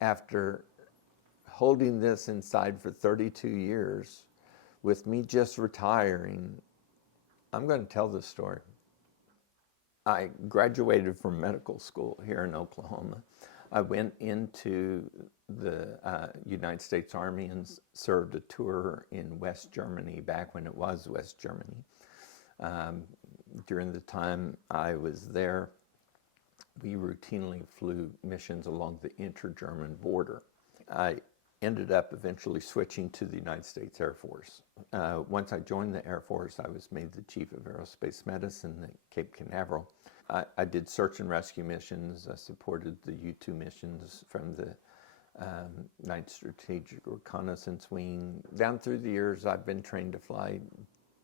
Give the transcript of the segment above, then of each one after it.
after holding this inside for 32 years, with me just retiring, I'm going to tell this story. I graduated from medical school here in Oklahoma. I went into the United States Army and served a tour in West Germany back when it was West Germany. During the time I was there, we routinely flew missions along the inter-German border. I ended up eventually switching to the United States Air Force. Once I joined the Air Force, I was made the Chief of Aerospace Medicine at Cape Canaveral. I did search and rescue missions. I supported the U-2 missions from the 9th Strategic Reconnaissance Wing. Down through the years, I've been trained to fly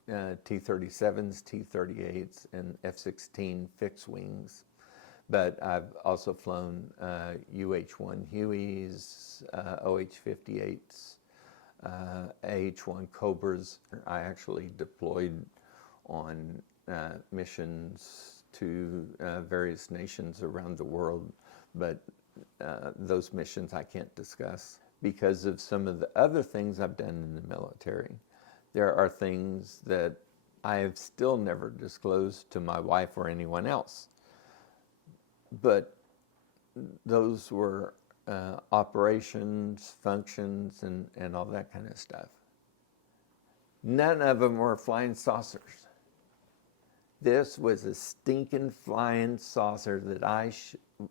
T-37s, T-38s, and F-16 fixed wings. But I've also flown UH-1 Hueys, OH-58s, AH-1 Cobras. I actually deployed on missions to various nations around the world, but those missions I can't discuss because of some of the other things I've done in the military. There are things that I have still never disclosed to my wife or anyone else. But those were operations, functions, and all that kind of stuff. None of them were flying saucers. This was a stinking flying saucer that I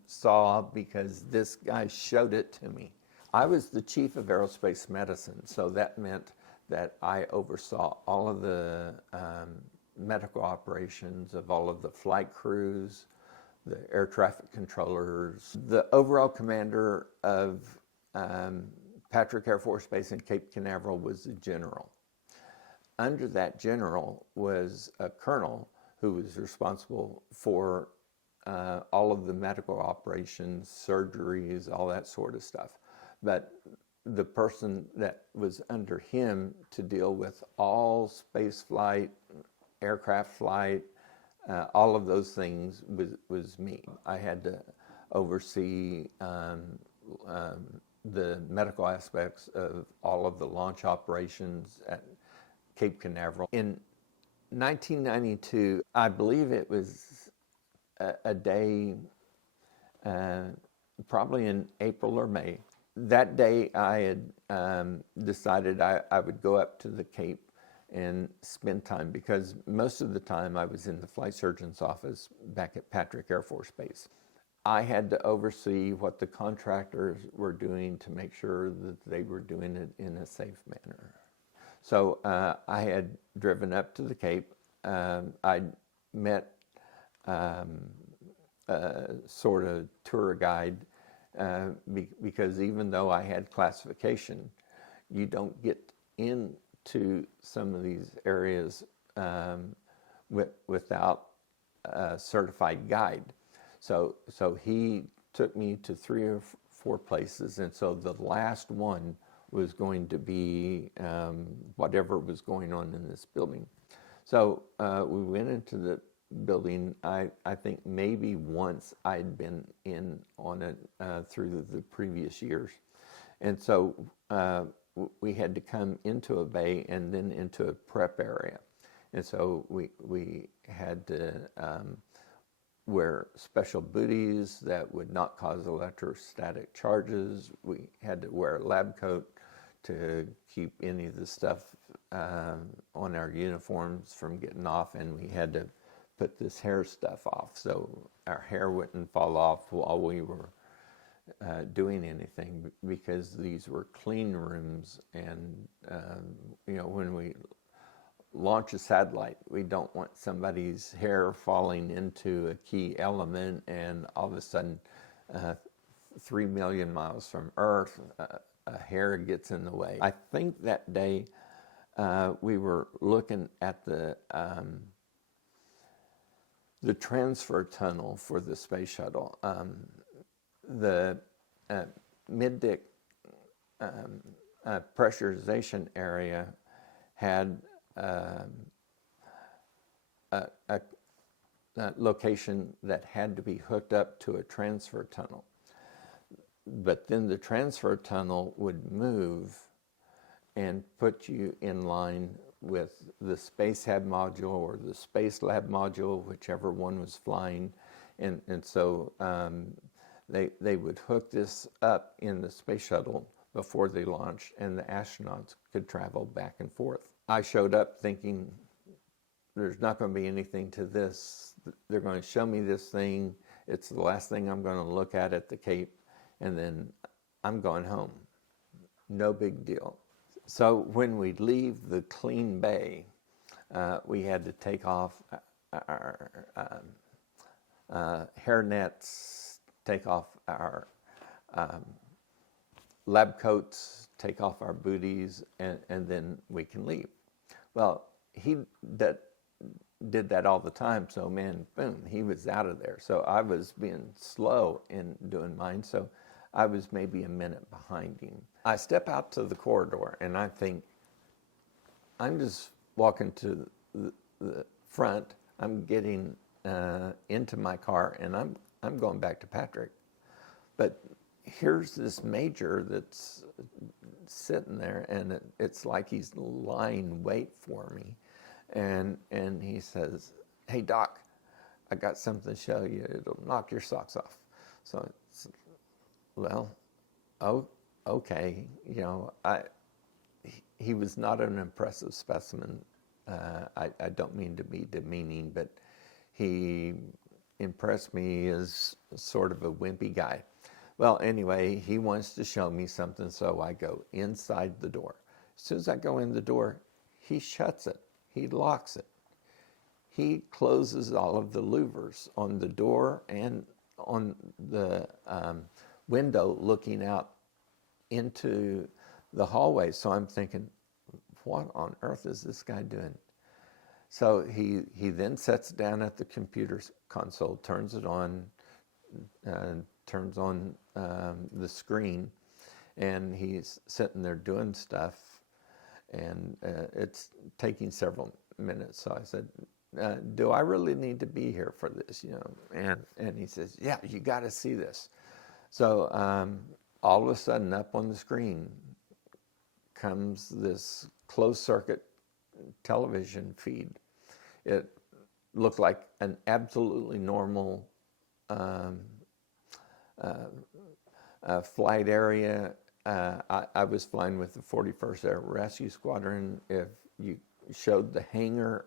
saw because this guy showed it to me. I was the Chief of Aerospace Medicine, so that meant that I oversaw all of the medical operations of all of the flight crews, the air traffic controllers. The overall commander of Patrick Air Force Base in Cape Canaveral was a general. Under that general was a colonel who was responsible for all of the medical operations, surgeries, all that sort of stuff. But the person that was under him to deal with all space flight, aircraft flight, all of those things was me. I had to oversee the medical aspects of all of the launch operations at Cape Canaveral. In 1992, I believe it was a day, probably in April or May. That day I had decided I would go up to the Cape and spend time, because most of the time I was in the flight surgeon's office back at Patrick Air Force Base. I had to oversee what the contractors were doing to make sure that they were doing it in a safe manner. So I had driven up to the Cape. I met a sort of tour guide because even though I had classification, you don't get into some of these areas without a certified guide. So he took me to 3 or 4 places, and so the last one was going to be whatever was going on in this building. So we went into the building. I think maybe once I'd been in on it through the previous years. And so we had to come into a bay and then into a prep area. And so we had to wear special booties that would not cause electrostatic charges. We had to wear a lab coat to keep any of the stuff on our uniforms from getting off, and we had to put this hair stuff off so our hair wouldn't fall off while we were doing anything, because these were clean rooms. And you know, when we launch a satellite, we don't want somebody's hair falling into a key element and all of a sudden 3 million miles from Earth a hair gets in the way. I think that day we were looking at the transfer tunnel for the space shuttle. The mid-deck pressurization area had a location that had to be hooked up to a transfer tunnel. but then the transfer tunnel would move and put you in line with the Space Hab module or the Space Lab module, whichever one was flying. And so they would hook this up in the space shuttle before they launched, and the astronauts could travel back and forth. I showed up thinking, there's not going to be anything to this. They're going to show me this thing. It's the last thing I'm going to look at the Cape, and then I'm going home. No big deal. So when we leave the clean bay, we had to take off our hair nets, take off our lab coats, take off our booties, and then we can leave. Well, he did that all the time, so man, boom, he was out of there. So I was being slow in doing mine, so I was maybe a minute behind him. I step out to the corridor and I think, I'm just walking to the front, I'm getting into my car, and I'm going back to Patrick. But here's this major that's sitting there, and it's like he's lying wait for me. And he says, "Hey, Doc, I got something to show you. It'll knock your socks off." So, well, okay. You know, he was not an impressive specimen. I don't mean to be demeaning, but he impressed me as sort of a wimpy guy. Well, anyway, he wants to show me something, so I go inside the door. As soon as I go in the door, he shuts it. He locks it. He closes all of the louvers on the door and on the window looking out into the hallway. So I'm thinking, what on earth is this guy doing? So he then sits down at the computer console, turns it on, turns on the screen, and he's sitting there doing stuff, and it's taking several minutes. So I said, do I really need to be here for this? You know, and he says, yeah, you got to see this. So all of a sudden, up on the screen comes this closed circuit television feed. It looked like an absolutely normal flight area. I was flying with the 41st Air Rescue Squadron. If you showed the hangar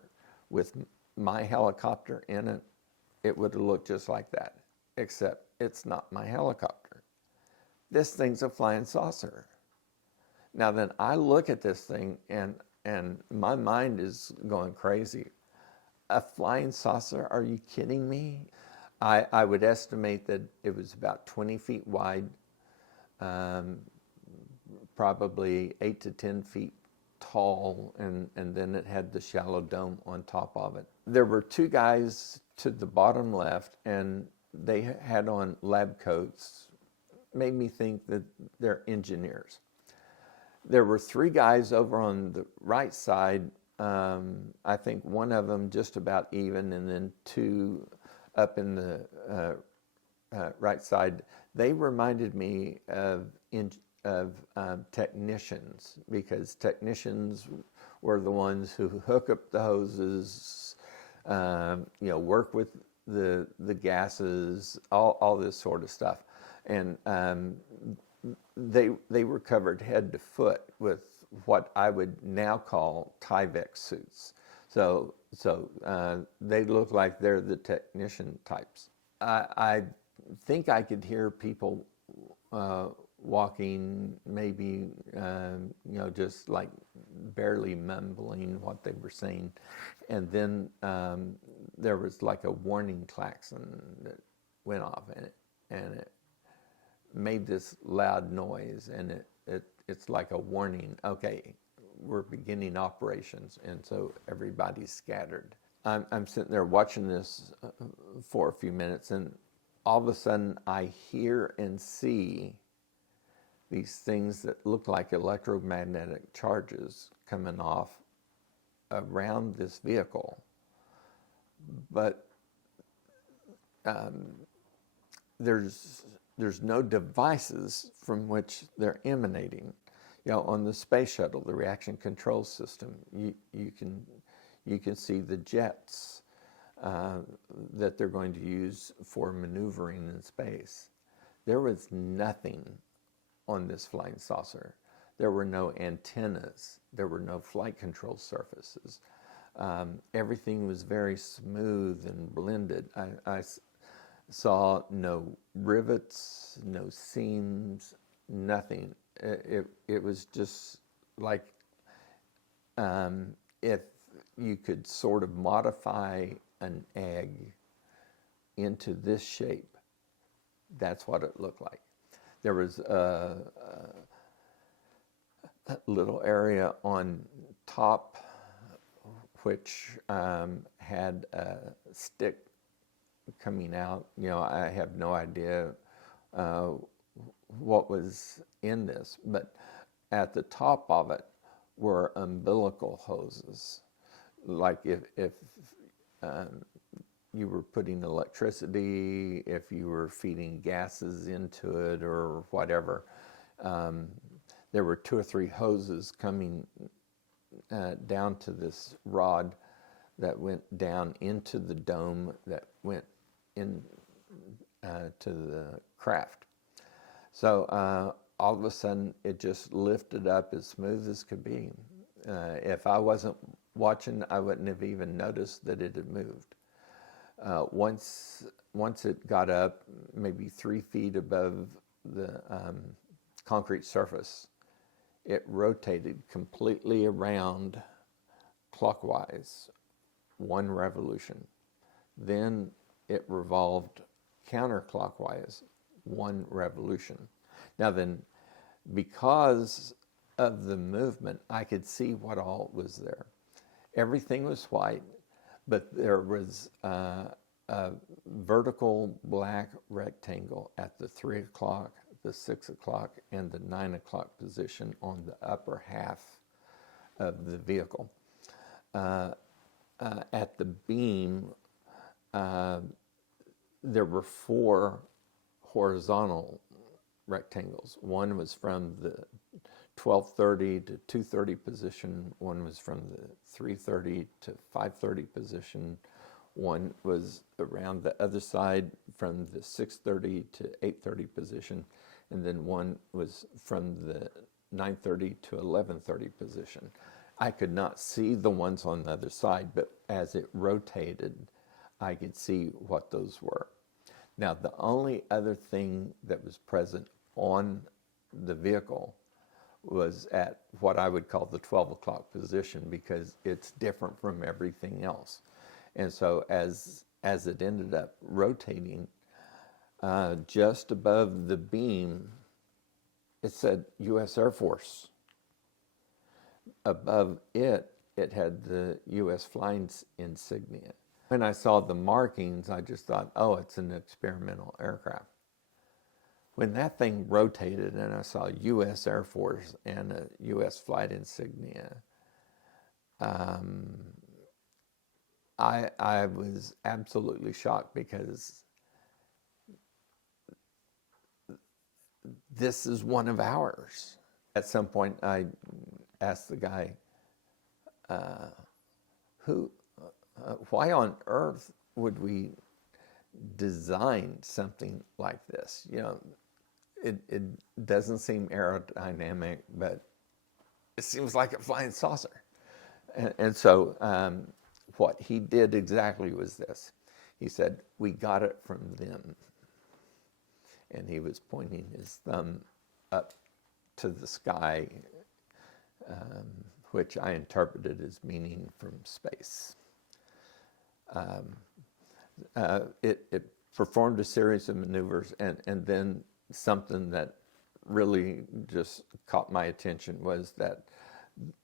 with my helicopter in it, it would have looked just like that, except it's not my helicopter. This thing's a flying saucer. Now then, I look at this thing and my mind is going crazy. A flying saucer? Are you kidding me? I would estimate that it was about 20 feet wide, probably 8 to 10 feet tall, and then it had the shallow dome on top of it. There were two guys to the bottom left, and they had on lab coats. Made me think that they're engineers. There were three guys over on the right side. I think one of them just about even, and then two up in the right side. They reminded me of technicians, because technicians were the ones who hook up the hoses, work with the gases, all this sort of stuff. And they were covered head to foot with what I would now call Tyvek suits. So they look like they're the technician types. I think I could hear people walking, maybe just like barely mumbling what they were saying, and then there was like a warning klaxon that went off, and it made this loud noise, and it's like a warning. Okay, we're beginning operations, and so everybody's scattered. I'm sitting there watching this for a few minutes, and all of a sudden I hear and see these things that look like electromagnetic charges coming off around this vehicle. But there's there's no devices from which they're emanating. You know, on the space shuttle, the reaction control system, you can see the jets that they're going to use for maneuvering in space. There was nothing on this flying saucer. There were no antennas. There were no flight control surfaces. Everything was very smooth and blended. I saw no rivets, no seams, nothing. It was just like if you could sort of modify an egg into this shape, that's what it looked like. There was a little area on top which had a stick coming out. You know, I have no idea what was in this, but at the top of it were umbilical hoses. Like if you were putting electricity, if you were feeding gases into it or whatever, there were 2 or 3 hoses coming down to this rod that went down into the dome that went in to the craft. So all of a sudden it just lifted up as smooth as could be. If I wasn't watching, I wouldn't have even noticed that it had moved. Once it got up maybe 3 feet above the concrete surface, it rotated completely around clockwise, 1 revolution. Then it revolved counterclockwise, 1 revolution. Now then, because of the movement, I could see what all was there. Everything was white, but there was a vertical black rectangle at the 3 o'clock, the 6 o'clock, and the 9 o'clock position on the upper half of the vehicle. At the beam, there were 4 horizontal rectangles. One was from the 12:30 to 2:30 position. One was from the 3:30 to 5:30 position. One was around the other side from the 6:30 to 8:30 position. And then one was from the 9:30 to 11:30 position. I could not see the ones on the other side, but as it rotated, I could see what those were. Now, the only other thing that was present on the vehicle was at what I would call the 12 o'clock position, because it's different from everything else. And so as it ended up rotating, just above the beam, it said U.S. Air Force. Above it, it had the U.S. flying insignia. When I saw the markings, I just thought, oh, it's an experimental aircraft. When that thing rotated and I saw U.S. Air Force and a U.S. flight insignia, I was absolutely shocked, because this is one of ours. At some point, I asked the guy, why on earth would we design something like this? You know, it doesn't seem aerodynamic, but it seems like a flying saucer. And so what he did exactly was this. He said, we got it from them. And he was pointing his thumb up to the sky, which I interpreted as meaning from space. It performed a series of maneuvers, and then something that really just caught my attention was that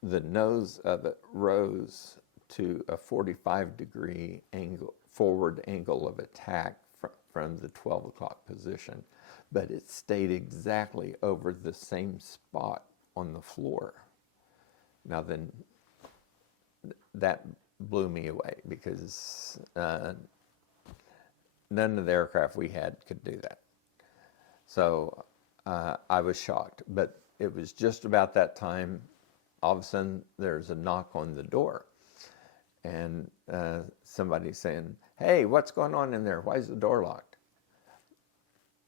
the nose of it rose to a 45-degree angle, forward angle of attack from the 12 o'clock position, but it stayed exactly over the same spot on the floor. Now then, that blew me away, because none of the aircraft we had could do that. So I was shocked. But it was just about that time, all of a sudden, there's a knock on the door. And somebody saying, "Hey, what's going on in there? Why is the door locked?"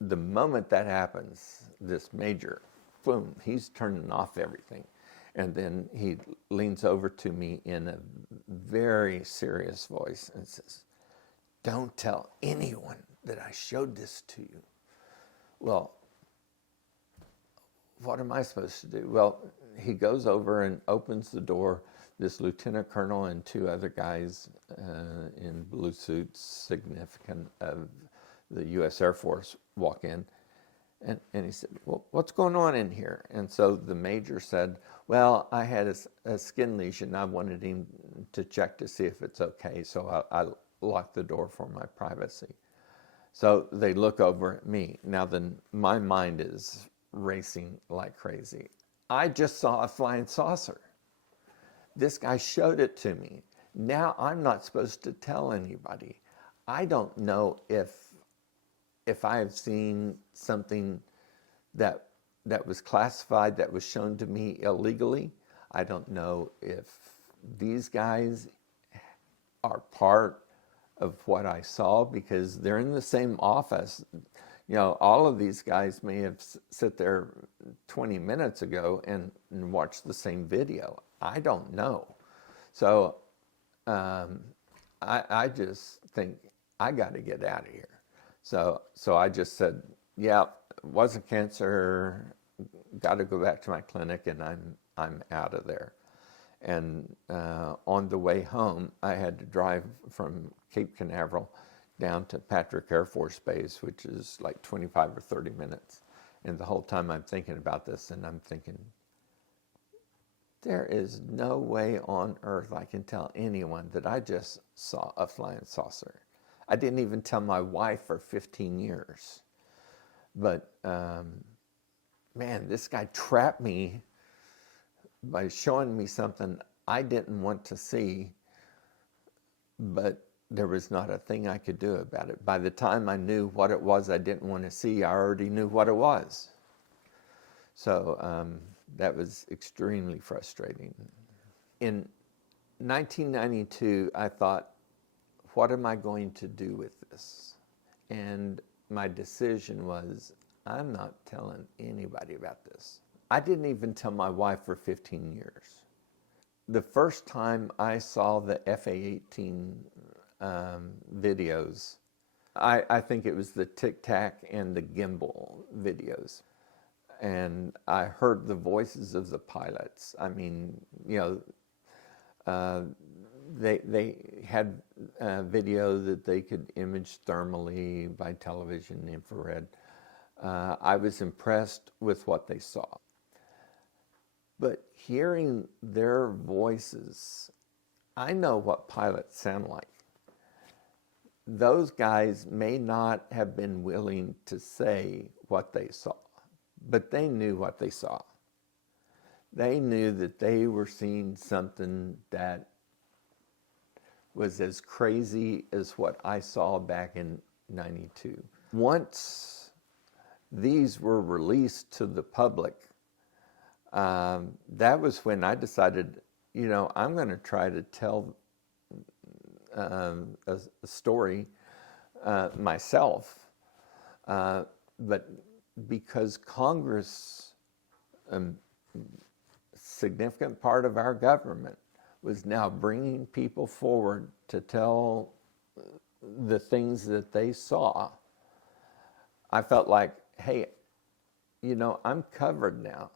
The moment that happens, this major, boom, he's turning off everything. And then he leans over to me in a very serious voice and says, "Don't tell anyone that I showed this to you." Well, what am I supposed to do? Well, he goes over and opens the door. This lieutenant colonel and two other guys in blue suits, significant of the U.S. Air Force, walk in. And he said, "Well, what's going on in here?" And so the major said, "Well, I had a skin lesion. I wanted him to check to see if it's okay, so I locked the door for my privacy." So they look over at me. Now then, my mind is racing like crazy. I just saw a flying saucer. This guy showed it to me. Now I'm not supposed to tell anybody. I don't know if I have seen something that was classified, that was shown to me illegally. I don't know if these guys are part of what I saw, because they're in the same office. You know, all of these guys may have sit there 20 minutes ago and watched the same video. I don't know. So I just think I got to get out of here. So I just said, "Yeah, it wasn't cancer. Got to go back to my clinic, and I'm out of there." And on the way home, I had to drive from Cape Canaveral down to Patrick Air Force Base, which is like 25 or 30 minutes. And the whole time I'm thinking about this, and I'm thinking, there is no way on earth I can tell anyone that I just saw a flying saucer. I didn't even tell my wife for 15 years. But, man, this guy trapped me by showing me something I didn't want to see, but there was not a thing I could do about it. By the time I knew what it was I didn't want to see, I already knew what it was. So that was extremely frustrating. In 1992, I thought, what am I going to do with this? And my decision was, I'm not telling anybody about this. I didn't even tell my wife for 15 years. The first time I saw the FA-18 videos, I think it was the Tic Tac and the gimbal videos. And I heard the voices of the pilots. I mean, you know, they had video that they could image thermally by television, infrared. I was impressed with what they saw. But hearing their voices, I know what pilots sound like. Those guys may not have been willing to say what they saw, but they knew what they saw. They knew that they were seeing something that was as crazy as what I saw back in '92. Once these were released to the public, that was when I decided, you know, I'm going to try to tell a story myself. But because Congress, a significant part of our government, was now bringing people forward to tell the things that they saw, I felt like, hey, you know, I'm covered now.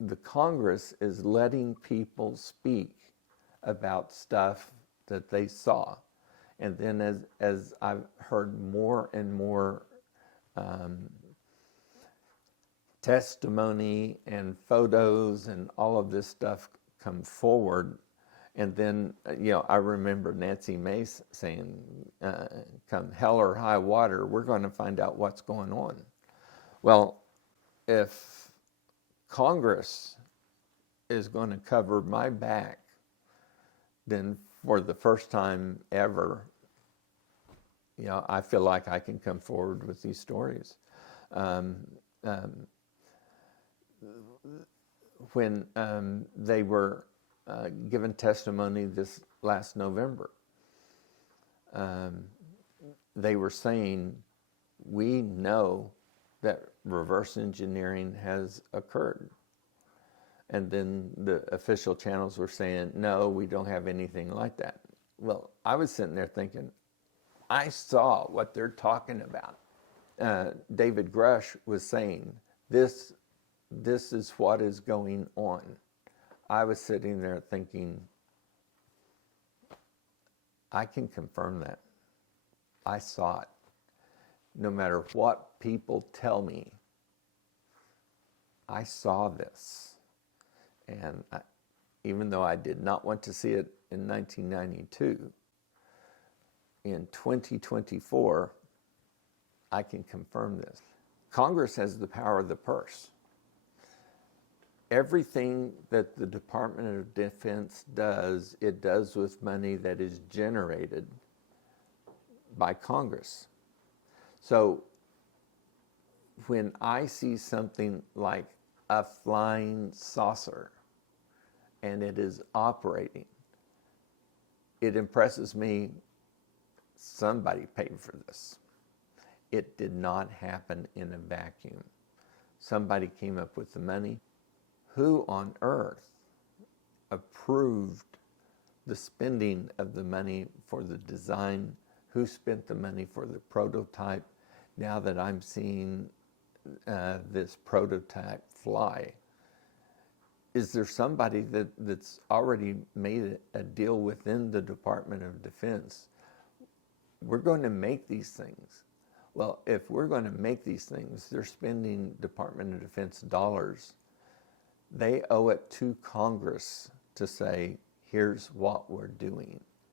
The Congress is letting people speak about stuff that they saw. And then as I've heard more and more testimony and photos and all of this stuff come forward, and then, you know, I remember Nancy Mace saying, come hell or high water, we're going to find out what's going on. Well, if Congress is going to cover my back, then for the first time ever, you know, I feel like I can come forward with these stories. when they were given testimony this last November, they were saying, we know that reverse engineering has occurred. And then the official channels were saying, no, we don't have anything like that. Well, I was sitting there thinking, I saw what they're talking about. David Grush was saying, this is what is going on. I was sitting there thinking, I can confirm that. I saw it. No matter what people tell me, I saw this. And even though I did not want to see it in 1992, in 2024, I can confirm this. Congress has the power of the purse. Everything that the Department of Defense does, it does with money that is generated by Congress. So when I see something like a flying saucer and it is operating, it impresses me, somebody paid for this. It did not happen in a vacuum. Somebody came up with the money. Who on earth approved the spending of the money for the design? Who spent the money for the prototype? Now that I'm seeing this prototype fly, is there somebody that's already made a deal within the Department of Defense? We're going to make these things. Well, if we're going to make these things, they're spending Department of Defense dollars. They owe it to Congress to say, here's what we're doing.